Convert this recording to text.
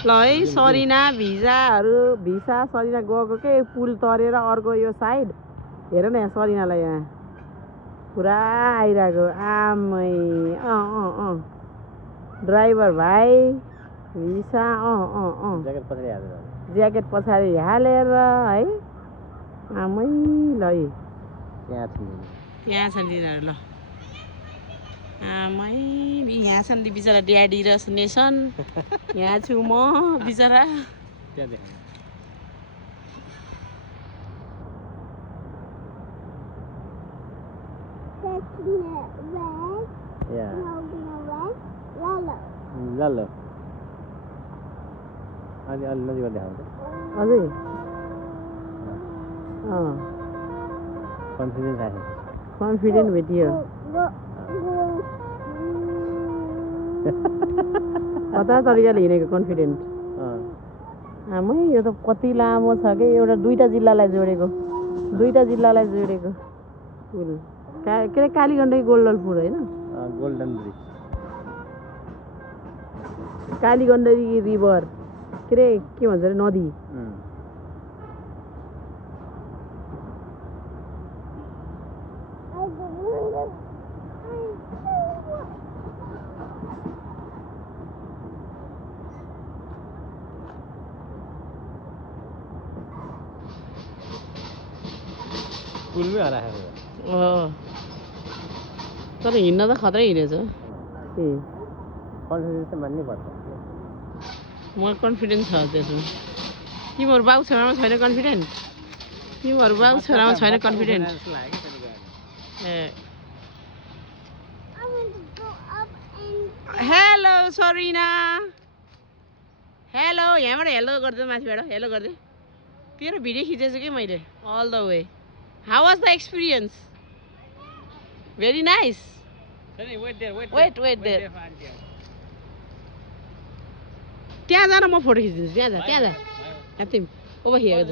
ल है सरिना भिसा सरिना गएको के पुल तरेर अर्को यो साइड हेर न यहाँ सरिनालाई यहाँ पुरा आइरहेको आमै ड्राइभर भाइ भिसा ज्याकेट पछाडि हालेर है आमै ल है यहाँ छन् तिनीहरू ल आमै यहाँ छन् ती बिचरा ड्याडी र नेसन यहाँ छु म बिचरा ल अलि अलि नजिक देखाउँछ अझै कन्फिडेन्स आयो कन्फिडेन्ट भेटियो कता तरिकाले हिँडेको कन्फिडेन्ट आमै यो त कति लामो छ कि एउटा दुईटा जिल्लालाई जोडेको पुल के अरे कालीगण्डकी गोल्डन पुल होइन गोल्डन ब्रिज कालीगण्डकी रिभर के अरे के भन्छ अरे नदी पुलमै हराएको तर हिँड्न त खत्रै हिँडेछ कन्फिडेन्स चाहिँ मान्नै पर्छ म कन्फिडेन्स छ त्यसमा तिमीहरू बाउ छोरामा छैन कन्फिडेन्ट ए हेलो सरिना हेलो यहाँबाट हेलो गर्दै माथिबाट हेलो गर्दै तेरो भिडियो खिचेछु कि मैले all the way how was the experience very nice wait there त्यहाँ जान म फोटो खिचिदिन्छु त्यहाँ जा तिमी ओभर हियर